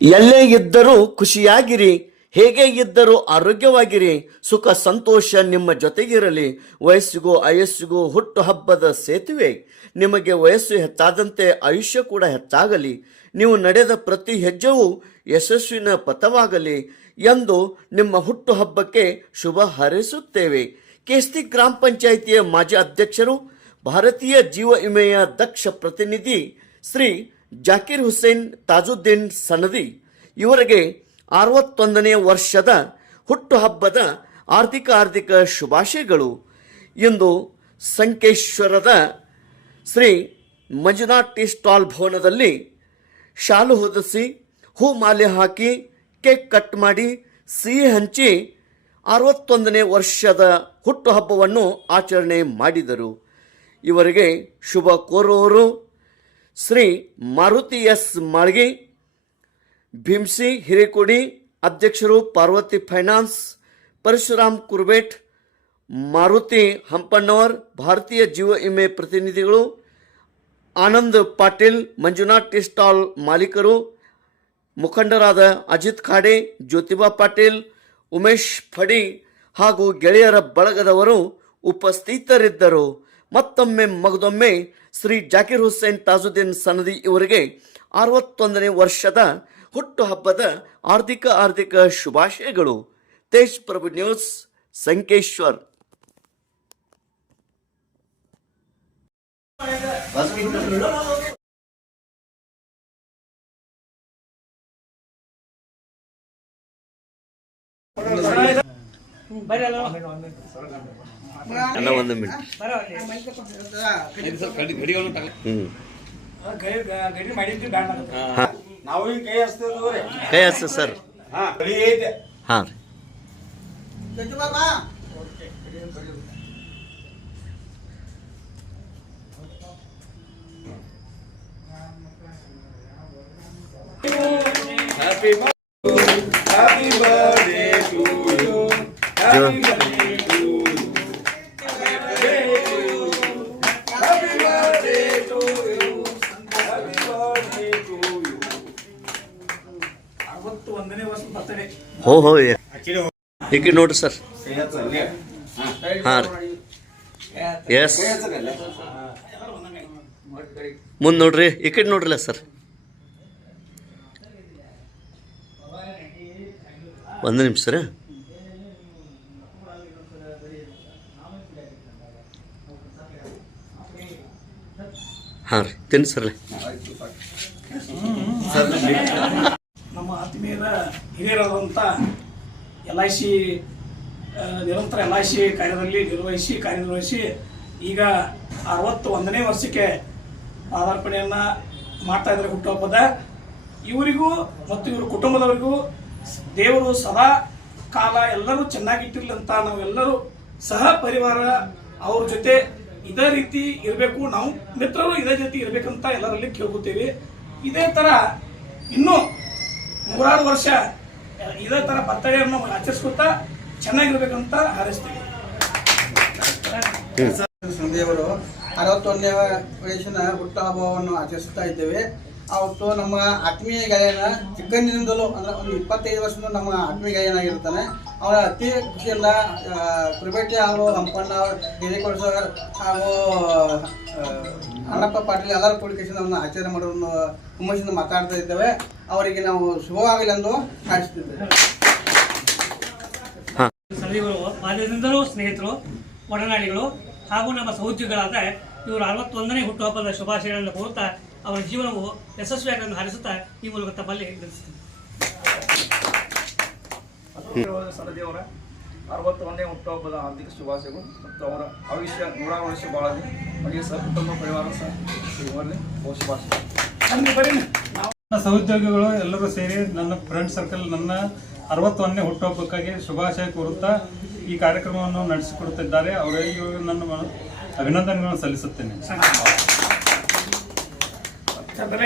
ಎಲ್ಲೇ ಇದ್ದರೂ ಖುಷಿಯಾಗಿರಿ ಹೇಗೆ ಇದ್ದರೂ ಆರೋಗ್ಯವಾಗಿರಿ, ಸುಖ ಸಂತೋಷ ನಿಮ್ಮ ಜೊತೆಗಿರಲಿ. ವಯಸ್ಸಿಗೂ ಆಯಸ್ಸಿಗೂ ಹುಟ್ಟು ಹಬ್ಬದ ಸೇತುವೆ, ನಿಮಗೆ ವಯಸ್ಸು ಹೆಚ್ಚಾದಂತೆ ಆಯುಷ್ಯ ಕೂಡ ಹೆಚ್ಚಾಗಲಿ ನೀವು ನಡೆದ ಪ್ರತಿ ಹೆಜ್ಜೆಯೂ ಯಶಸ್ವಿನ ಪಥವಾಗಲಿ ಎಂದು ನಿಮ್ಮ ಹುಟ್ಟು ಹಬ್ಬಕ್ಕೆ ಶುಭ ಹಾರೈಸುತ್ತೇವೆ. ಕೇಸ್ತಿ ಗ್ರಾಮ ಪಂಚಾಯಿತಿಯ ಮಾಜಿ ಅಧ್ಯಕ್ಷರು, ಭಾರತೀಯ ಜೀವ ವಿಮೆಯ ದಕ್ಷ ಪ್ರತಿನಿಧಿ ಶ್ರೀ ಜಾಕೀರ್ ಹುಸೇನ್ ತಾಜುದ್ದೀನ್ ಸನದಿ ಇವರಿಗೆ ಅರವತ್ತೊಂದನೇ ವರ್ಷದ ಹುಟ್ಟುಹಬ್ಬದ ಆರ್ಥಿಕ ಆರ್ಥಿಕ ಶುಭಾಶಯಗಳು. ಎಂದು ಸಂಕೇಶ್ವರದ ಶ್ರೀ ಮಂಜುನಾಥ್ ಟಿ ಸ್ಟಾಲ್ ಭವನದಲ್ಲಿ ಶಾಲು ಹೊದಿಸಿ ಹೂ ಮಾಲೆ ಹಾಕಿ ಕೇಕ್ ಕಟ್ ಮಾಡಿ ಸಿಹಿ ಹಂಚಿ ಅರವತ್ತೊಂದನೇ ವರ್ಷದ ಹುಟ್ಟುಹಬ್ಬವನ್ನು ಆಚರಣೆ ಮಾಡಿದರು. ಇವರಿಗೆ ಶುಭ ಕೋರುವವರು ಶ್ರೀ ಮಾರುತಿ ಎಸ್ ಮಾಳ್ಗಿ, ಭೀಮ್ಸಿ ಹಿರೇಕೊಡಿ, ಅಧ್ಯಕ್ಷರು ಪಾರ್ವತಿ ಫೈನಾನ್ಸ್, ಪರಶುರಾಮ್ ಕುರ್ಬೇಟ್, ಮಾರುತಿ ಹಂಪಣ್ಣವರ್, ಭಾರತೀಯ ಜೀವ ವಿಮೆ ಪ್ರತಿನಿಧಿಗಳು, ಆನಂದ್ ಪಾಟೀಲ್, ಮಂಜುನಾಥ್ ಟಿ ಸ್ಟಾಲ್ ಮಾಲೀಕರು, ಮುಖಂಡರಾದ ಅಜಿತ್ ಖಾಡೆ, ಜ್ಯೋತಿಬಾ ಪಾಟೀಲ್, ಉಮೇಶ್ ಫಡಿ ಹಾಗೂ ಗೆಳೆಯರ ಬಳಗದವರು ಉಪಸ್ಥಿತರಿದ್ದರು. ಮತ್ತೊಮ್ಮೆ ಮಗದೊಮ್ಮೆ ಶ್ರೀ ಜಾಕಿರ್ ಹುಸೇನ್ ತಾಜುದ್ದೀನ್ ಸನದಿ ಇವರಿಗೆ ಅರವತ್ತೊಂದನೇ ವರ್ಷದ ಹುಟ್ಟುಹಬ್ಬದ ಆರ್ಥಿಕ ಆರ್ಥಿಕ ಶುಭಾಶಯಗಳು. ತೇಜ್ ಪ್ರಭು ನ್ಯೂಸ್, ಸಂಕೇಶ್ವರ್. ಅಲ್ಲ ಒಂದು ಮಿನಿಟ್ ಕೈ ಹಸ್ತ ಸರ್. ಹಾ ರೀ. ಹ್ಯಾಪಿ ಹ್ಯಾಪಿ ಬರ್ತಡೆ ಹೋ ಹೋ ಈಗ ನೋಡ್ರಿ ಸರ್ ಹಾಂ ರೀ. ಎಸ್ ಮುಂದೆ ನೋಡ್ರಿ. ಈ ಕಡೆ ನೋಡ್ರಲ್ಲ ಸರ್ ಒಂದು ನಿಮಿಷ ರೀ ಹಾಂ ರೀ ತಿನ್ನಿ ಸರ್ ನಮ್ಮ ಆತ್ಮೀಯರ ಹಿರಿಯರಾದಂಥ ಎಲ್ ಐ ಸಿ ನಿರಂತರ ಎಲ್ ಐ ಸಿ ಕಾರ್ಯದಲ್ಲಿ ನಿರ್ವಹಿಸಿ, ಕಾರ್ಯನಿರ್ವಹಿಸಿ ಈಗ ಅರವತ್ತು ಒಂದನೇ ವರ್ಷಕ್ಕೆ ಪಾದಾರ್ಪಣೆಯನ್ನು ಮಾಡ್ತಾ ಇದ್ದಾರೆ ಹುಟ್ಟುಹಬ್ಬದ ಇವರಿಗೂ ಮತ್ತು ಇವರ ಕುಟುಂಬದವರಿಗೂ ದೇವರು ಸದಾ ಕಾಲ ಎಲ್ಲರೂ ಚೆನ್ನಾಗಿಟ್ಟಿರ್ಲಿ ಅಂತ ನಾವೆಲ್ಲರೂ ಸಹ ಪರಿವಾರ ಅವ್ರ ಜೊತೆ ಇದೇ ರೀತಿ ಇರಬೇಕು, ನಾವು ಮಿತ್ರರು ಇದೇ ಜೊತೆ ಇರಬೇಕಂತ ಎಲ್ಲರಲ್ಲಿ ಕೇಳ್ಕೊತೀವಿ. ಇದೇ ತರ ಇನ್ನೂ ನೂರಾರು ವರ್ಷ, ಇದೇ ತರ ಬರ್ತಡೆಯನ್ನು ಆಚರಿಸ್ಕೊತಾ ಚೆನ್ನಾಗಿರ್ಬೇಕಂತ ಹಾರೈಸ್ತೀವಿ. ಸಂಧ್ಯವರು ಅರವತ್ತೊಂದನೇ ವಯಸ್ಸಿನ ಹುಟ್ಟುಹಬ್ಬವನ್ನು ಆಚರಿಸ್ತಾ ಇದ್ದೇವೆ. ಅವತ್ತು ನಮ್ಮ ಆತ್ಮೀಯ ಗಾಯನ ಚಿಕ್ಕಂದಿನಿಂದಲೂ ಅಂದ್ರೆ ಒಂದು ಇಪ್ಪತ್ತೈದು ವರ್ಷದಿಂದ ನಮ್ಮ ಆತ್ಮೀಯ ಗಾಯನ ಆಗಿರ್ತಾನೆ. ಅವರ ಅತಿ ಖುಷಿಯಿಂದ ಆ, ಕುರುಬೇಟೆ ಹಾಗೂ ಹಂಪಣ್ಣ ಸರ್ ಹಾಗೂ ಅಣ್ಣಪ್ಪ ಪಾಟೀಲ್ ಎಲ್ಲರ ಕೂಡಿಕೆಸಿಂದ ಅವನ್ನ ಆಚರಣೆ ಮಾಡೋದನ್ನು ಹುಮ್ಮಸ್ಸಿಂದ ಮಾತಾಡ್ತಾ ಇದ್ದೇವೆ. ಅವರಿಗೆ ನಾವು ಶುಭವಾಗಲಿ ಎಂದು ಕಾಣಿಸ್ತಿದ್ದೇವೆ ಬಾಲ್ಯದಿಂದಲೂ ಸ್ನೇಹಿತರು ಒಡನಾಡಿಗಳು ಹಾಗೂ ನಮ್ಮ ಸಹೋದ್ಯೋಗಿಗಳಾದ ಇವರು ಅರವತ್ತೊಂದನೇ ಹುಟ್ಟುಹಬ್ಬದ ಶುಭಾಶಯಗಳನ್ನು ಕೋರುತ್ತಾ ಅವರ ಜೀವನವು ಯಶಸ್ವಿಯಾಗಿ ಹಾರಿಸುತ್ತಾ ಈ ಮೂಲಕ ತಮ್ಮಲ್ಲಿ ತಿಳಿಸುತ್ತೀನಿ ಸರದಿಯವರ ಅರವತ್ತೊಂದನೇ ಹುಟ್ಟುಹಬ್ಬದ ಹಾರ್ದಿಕ ಶುಭಾಶಯಗಳು ಮತ್ತು ಅವರ ಆಯುಷ್ಯ ನೂರಾರು ವರ್ಷ ಬಾಳಲಿ. ಅವರಿಗೆ ಸಹ ಕುಟುಂಬ ಪರಿವಾರ ಸಹ ಶುಭಾಶಯ. ನನ್ನ ಸಹೋದ್ಯೋಗಿಗಳು ಎಲ್ಲರೂ ಸೇರಿ ನನ್ನ ಫ್ರೆಂಡ್ ಸರ್ಕಲ್ ನನ್ನ ಅರವತ್ತೊಂದನೇ ಹುಟ್ಟುಹಬ್ಬಕ್ಕಾಗಿ ಶುಭಾಶಯ ಕೋರುತ್ತಾ ಈ ಕಾರ್ಯಕ್ರಮವನ್ನು ನಡೆಸಿಕೊಡುತ್ತಿದ್ದಾರೆ. ಅವರೆಲ್ಲರಿಗೂ ನನ್ನ ಅಭಿನಂದನೆಗಳನ್ನು ಸಲ್ಲಿಸುತ್ತೇನೆ. ചന്ദ്രൻ